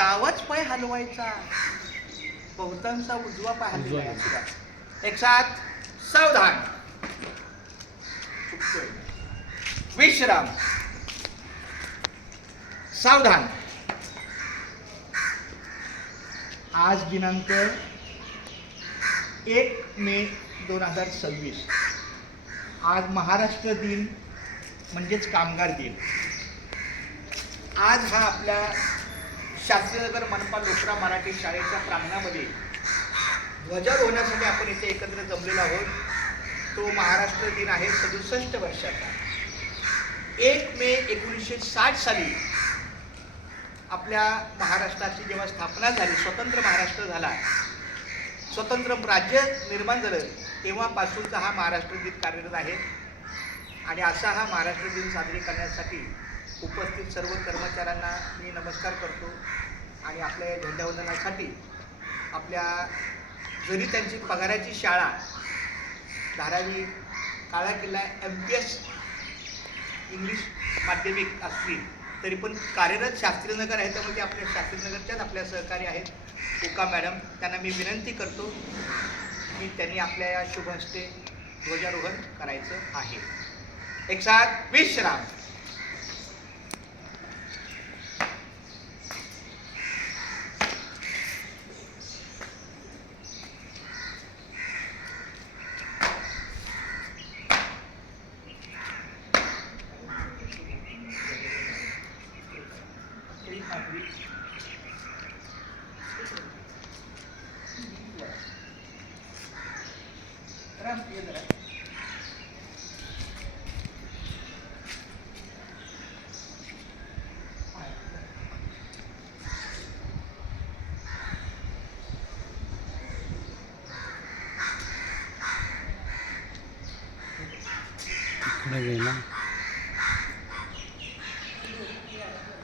डावाच पाय हलवायचा, बहुतांचा उजवा पाय हलवायचा. एक साथ सावधान, विश्राम, सावधान. आज दिनांक 1 मे 2026. आज महाराष्ट्र दिन म्हणजेच कामगार दिन. आज हा आपल्या शास्त्रीनगर मनपा लोकरा मराठी शाळेच्या प्रांगणामध्ये ध्वजारोहणासाठी आपण इथे एकत्र जमलेलो आहोत. तो महाराष्ट्र दिन आहे 67 वर्षाचा. 1 मे 1960 साली आपल्या महाराष्ट्राची जेव्हा स्थापना झाली, स्वतंत्र महाराष्ट्र झाला, स्वतंत्र राज्य निर्माण झालं, तेव्हापासूनचा हा महाराष्ट्र दिन कार्यरत आहे. आणि असा हा महाराष्ट्र दिन साजरे करण्यासाठी उपस्थित सर्व कर्मचाऱ्यांना मी नमस्कार करतो. आणि आपल्या झेंडावंदनासाठी आपल्या जरी त्यांची पगाराची शाळा धारावी काळा किल्ला MPS इंग्लिश माध्यमिक असली तरी पण कार्यरत शास्त्रीनगर आहे, त्यामुळे ते आपल्या शास्त्रीनगरच्याच आपल्या सहकारी आहेत उका मॅडम. त्यांना मी विनंती करतो की त्यांनी आपल्या या शुभ हस्ते ध्वजारोहण करायचं आहे. एक साथ विश्राम. इकडे गेला.